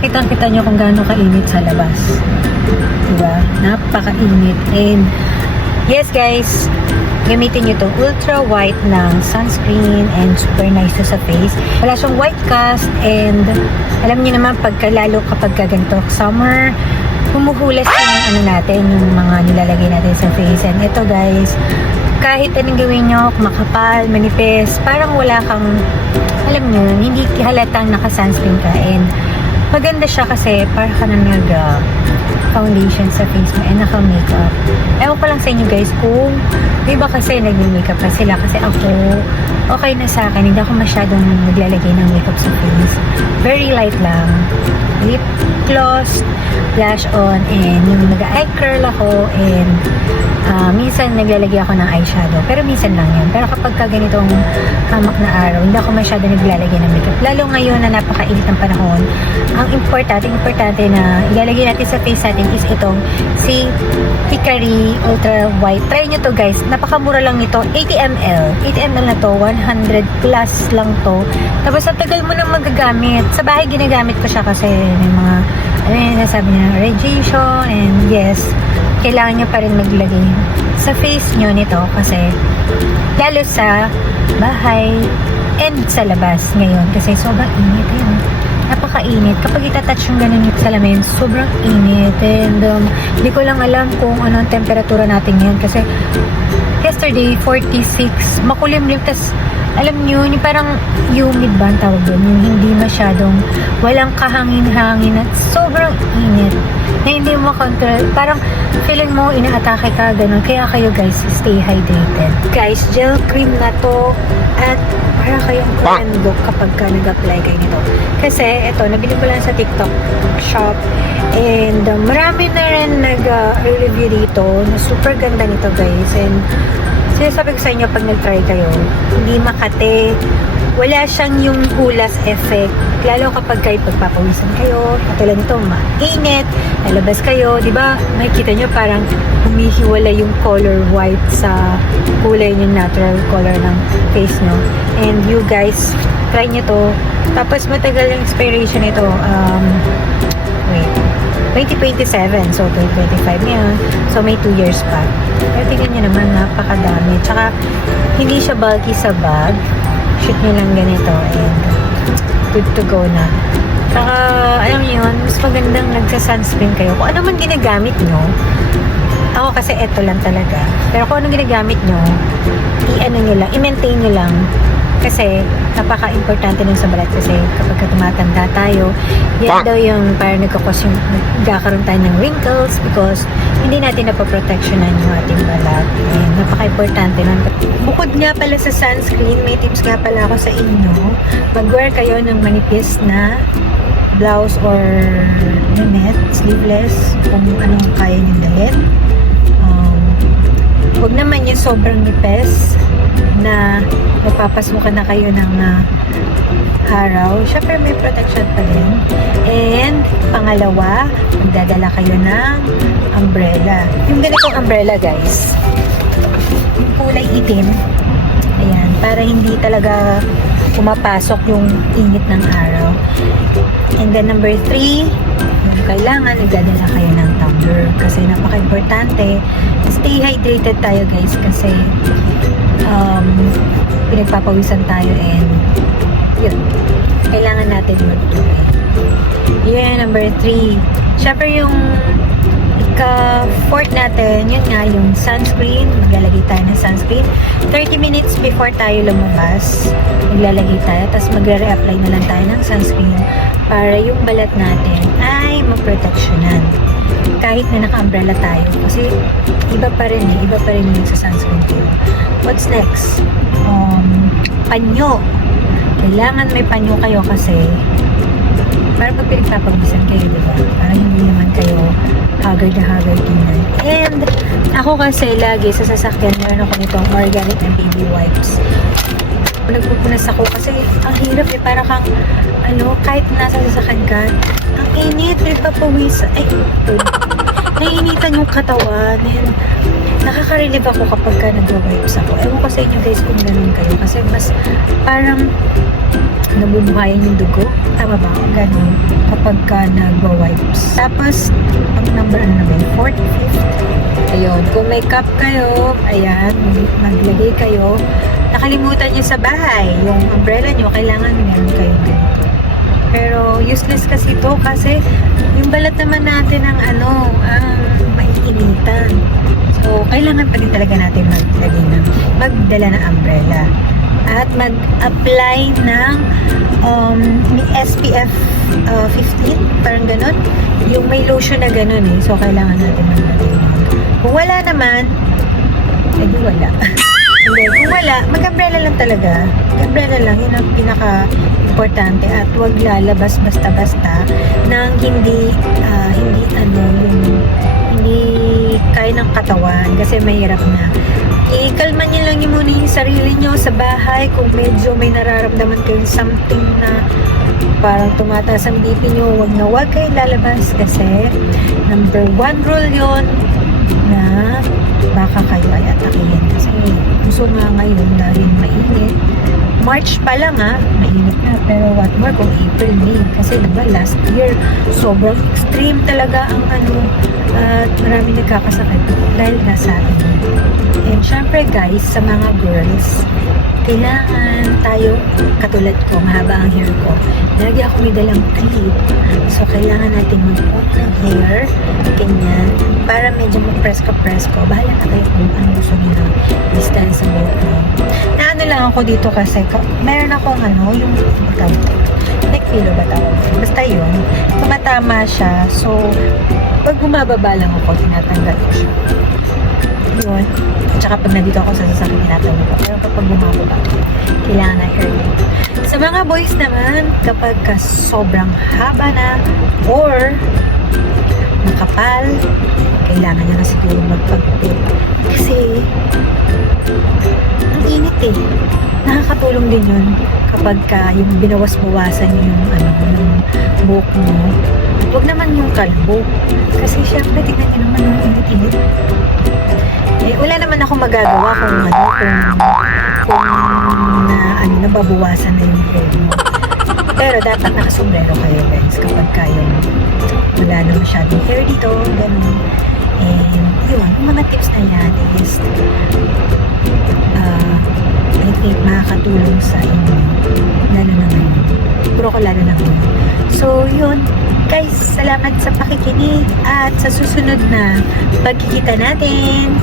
kitang-kita nyo kung gaano kainit sa labas. Diba? Napakainit. And yes guys, gamitin nyo to ultra white ng sunscreen and super nice to sa face. Wala siyang white cast and alam niyo naman lalo kapag ganito summer, humuhulas yung ano natin, yung mga nilalagay natin sa face. And ito guys, kahit anong gawin nyo, makapal, manipis, parang wala kang, alam nyo, hindi halatang naka-sunscreen ka. And maganda siya kasi para ka na foundation sa face mo and naka-makeup. Ewan ko lang sa inyo guys kung iba kasi nag-makeup pa sila kasi ako okay na sa akin. Hindi ako masyadong naglalagay ng makeup sa face. Very light lang. Lip gloss, blush on, and yung nag-eye curl ako and minsan naglalagay ako ng eyeshadow. Pero minsan lang yun. Pero kapag ganitong hamak na araw, hindi ako masyadong naglalagay ng makeup. Lalo ngayon na napakainit ng panahon, ang importante na ilalagay natin sa face natin is itong si Hikari Ultra White. Try nyo to guys. Napakamura lang nito. 80 ml. 80 ml na to. 100 plus lang to. Tapos sa tagal mo nang magagamit. Sa bahay ginagamit ko siya kasi may mga ano yung nasabi niya, radiation and yes, kailangan nyo pa rin maglagay sa face nyo nito kasi lalo sa bahay and sa labas ngayon kasi sobrang init yun. Napakainit. Kapag itatouch yung ganun yung salamin, sobrang init. And hindi ko lang alam kung anong temperatura natin ngayon kasi yesterday 46, makulimlim, tas alam nyo, yung parang humid ba ang tawag doon, yung hindi masyadong walang kahangin-hangin at sobrang init na hindi mo control, parang feeling mo inaatake ka, ganun. Kaya kayo guys, stay hydrated guys. Gel cream na to at para kayong grand look kapag ka nag-apply kayo nito kasi ito, nabili ko lang sa TikTok shop and marami na rin nag-review dito na super ganda nito guys. And sinasabi ko sa inyo, pag nag-try kayo, hindi makate, wala siyang yung hulas effect, lalo kapag kayo pagpapawisan kayo, katulad nito, mainit, lalabas kayo, di ba? Makikita nyo parang humihiwala yung color white sa kulay yung natural color ng face nyo. And you guys, try nyo to. Tapos matagal yung expiration nito. Wait. 2027. So, 2025 ngayon. So, may 2 years pa. Pero tingnan nyo naman, napakadami. Tsaka, hindi siya bulky sa bag. Shoot nyo lang ganito and good to go na. Tsaka, alam nyo yun, mas magandang nagsa-sunscreen kayo. Kung ano man ginagamit nyo, ako kasi eto lang talaga. Pero kung ano ginagamit nyo, i-ano nyo lang, i-maintain nyo lang. Kasi, napaka-importante nun sa balat kasi kapag tumatanda tayo, yan daw yung parang nagkakaroon tayo ng wrinkles because hindi natin napaprotectionan yung ating balat. And napaka-importante nun. Bukod nga pala sa sunscreen, may tips nga pala ako sa inyo. Mag-wear kayo ng manipis na blouse or net, sleeveless, kung anong kaya nyo dalhin. Huwag naman yung sobrang nipes na mapapasukan na kayo ng araw. Syempre may protection pa din. And pangalawa, magdadala kayo ng umbrella. Yung ganitong umbrella guys, yung kulay itim, ayan, para hindi talaga pumapasok yung init ng araw. And then number 3, yung kailangan nagdadala kayo ng tumbler kasi napaka-importante. Stay hydrated tayo guys kasi pinagpapawisan tayo and yun, kailangan natin magtubig. Yeah, number 3. Syempre yung ika-4th natin, yun nga, yung sunscreen. Maglalagay tayo ng sunscreen. 30 minutes before tayo lumabas, maglalagay tayo, tapos magre-reapply na lang tayo ng sunscreen para yung balat natin ay maproteksyonan. Kahit na naka-umbrella tayo. Kasi iba pa rin yung sa sunscreen ko. What's next? Panyo. Kailangan may panyo kayo kasi para pag pinagpapawisan kayo, diba? Para hindi naman kayo haggard na haggard tingnan. And ako kasi lagi sa sasakyan meron ako nitong organic na baby wipes. Nagpupunas ako kasi ang hirap para kang kahit nasa sasakyan ka, ang init, pinagpapawisan, naiinitan yung katawan and nakaka-relieve ako kapag ka nag-wipes ako. Ewan ko sa inyo guys kung ganun kayo kasi mas parang nabubuhayan yung dugo. Tama ba? Ganun. Kapag ka nagwa-wipes. Tapos, ang number ano naman? 4th, 5th. Ayun. Kung may cup kayo, ayan, maglagay kayo. Nakalimutan nyo sa bahay. Yung umbrella nyo, kailangan meron kayo ganito. Pero useless kasi ito kasi yung balat naman natin ang maiinitan. So, kailangan pa rin talaga natin magdala ng umbrella. At mag-apply ng may SPF 15, parang ganun. Yung may lotion na ganun eh. So, kailangan natin maglagay. Kung wala naman, edi wala. Hindi, kung wala, mag-umbrella lang talaga. Umbrella lang, yun ang pinaka-importante. At huwag lalabas basta-basta nang hindi kaya ng katawan kasi mahirap na. Ikalma niyo lang yung muna yung sarili nyo sa bahay kung medyo may nararamdaman kayong something na parang tumataas ang BP nyo, huwag kayo lalabas kasi number 1 rule yun na baka kayo ay atakihin kasi gusto nga ngayon dahil mainit. March pa lang mainit na, pero what more kung April, May, kasi diba last year sobrang extreme talaga ang at marami nagkakasakit dahil nasa init. And syempre guys, sa mga girls, kailangan tayo, katulad ko, mahaba ang hair ko. Lagi ako may dalang clip. So, kailangan natin mag-put ng hair, ganyan, para medyo mag-press ko. Bahala na kayo kung ano gusto nyo i-style sa buhok mo. Na lang ako dito kasi, meron akong yung neck pillow ba tawag? Basta yun, tumatama siya. So, pag bumababa lang ako, tinatanggal ko siya. Yun. Tsaka pag nandito ako sa sasakyan, tinatawag ko. Pero kapag bumababa, kailangan na hair. Sa mga boys naman, kapag sobrang haba na or makapal, kailangan nyo na siguro magpagpapit. Kasi, ang init nakakatulong din yun kapag yung binawas-bawasan yung yung buhok mo. Huwag naman yung kalbo. Kasi syempre, tignan nyo naman yung init-init. Wala naman ako magagawa kung nababawasan na yung hair mo. Pero dapat nakasombrero kayo guys kapag kayo wala na masyadong hair dito, ganun. And yun, yung mga tips na yan is I think makakatulong sa inyo lalo na ngayon. Puro ko lalo na ngayon. So yun guys, salamat sa pakikinig at sa susunod na pagkikita natin.